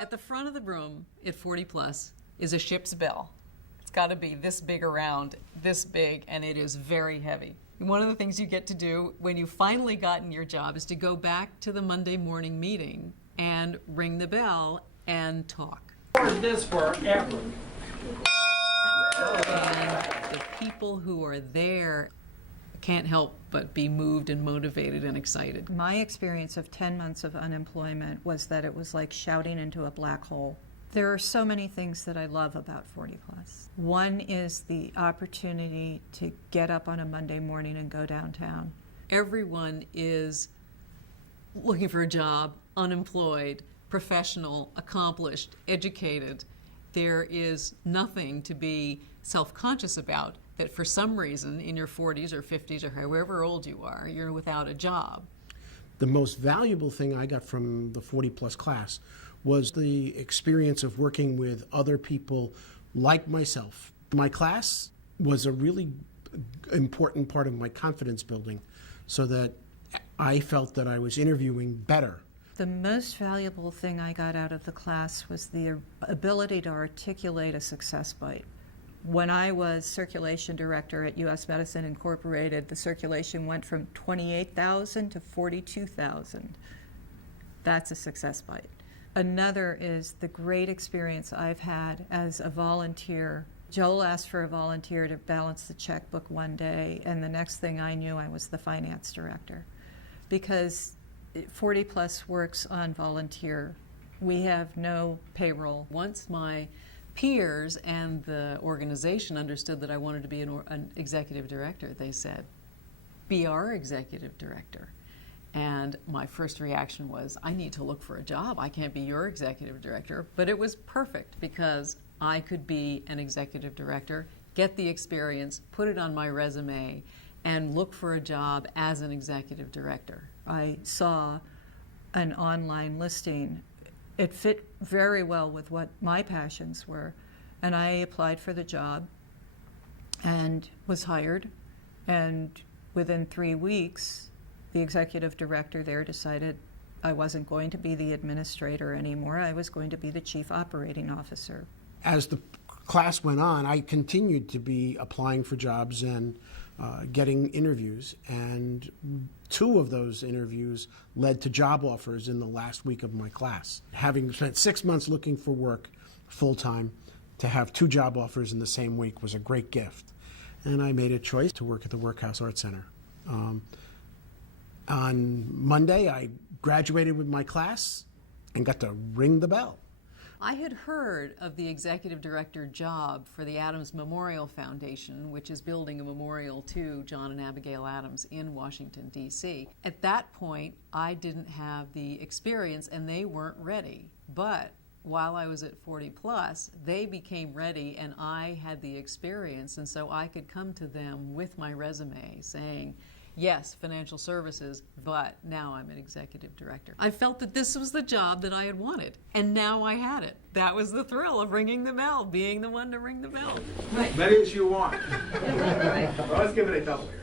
At the front of the room at 40 Plus is a ship's bell. It's got to be this big around, this big, and it is very heavy. One of the things you get to do when you've finally gotten your job is to go back to the Monday morning meeting and ring the bell and talk. This forever. And the people who are there can't help but be moved and motivated and excited. My experience of 10 months of unemployment was that it was like shouting into a black hole. There are so many things that I love about 40 Plus. One is the opportunity to get up on a Monday morning and go downtown. Everyone is looking for a job, unemployed, professional, accomplished, educated. There is nothing to be self-conscious about that for some reason in your 40s or 50s or however old you are, you're without a job. The most valuable thing I got from the 40 Plus class was the experience of working with other people like myself. My class was a really important part of my confidence building so that I felt that I was interviewing better. The most valuable thing I got out of the class was the ability to articulate a success bite. When I was circulation director at U.S. Medicine Incorporated, the circulation went from 28,000 to 42,000. That's a success bite. Another is the great experience I've had as a volunteer. Joel asked for a volunteer to balance the checkbook one day, and the next thing I knew, I was the finance director. Because 40 Plus works on volunteer. We have no payroll. Once my peers and the organization understood that I wanted to be an executive director, they said, be our executive director. And my first reaction was, I need to look for a job. I can't be your executive director. But it was perfect because I could be an executive director, get the experience, put it on my resume, and look for a job as an executive director. I saw an online listing. It fit very well with what my passions were, and I applied for the job and was hired, and within 3 weeks the executive director there decided I wasn't going to be the administrator anymore. I was going to be the chief operating officer. As the class went on, I continued to be applying for jobs and getting interviews, and 2 of those interviews led to job offers in the last week of my class. Having spent 6 months looking for work full-time, to have 2 job offers in the same week was a great gift. And I made a choice to work at the Workhouse Art Center. On Monday, I graduated with my class and got to ring the bell. I had heard of the executive director job for the Adams Memorial Foundation, which is building a memorial to John and Abigail Adams in Washington, D.C. At that point, I didn't have the experience and they weren't ready. But while I was at 40 Plus, they became ready and I had the experience, and so I could come to them with my resume saying, yes, financial services, but now I'm an executive director. I felt that this was the job that I had wanted, and now I had it. That was the thrill of ringing the bell, being the one to ring the bell. Many as you want. Well, let's give it a double here.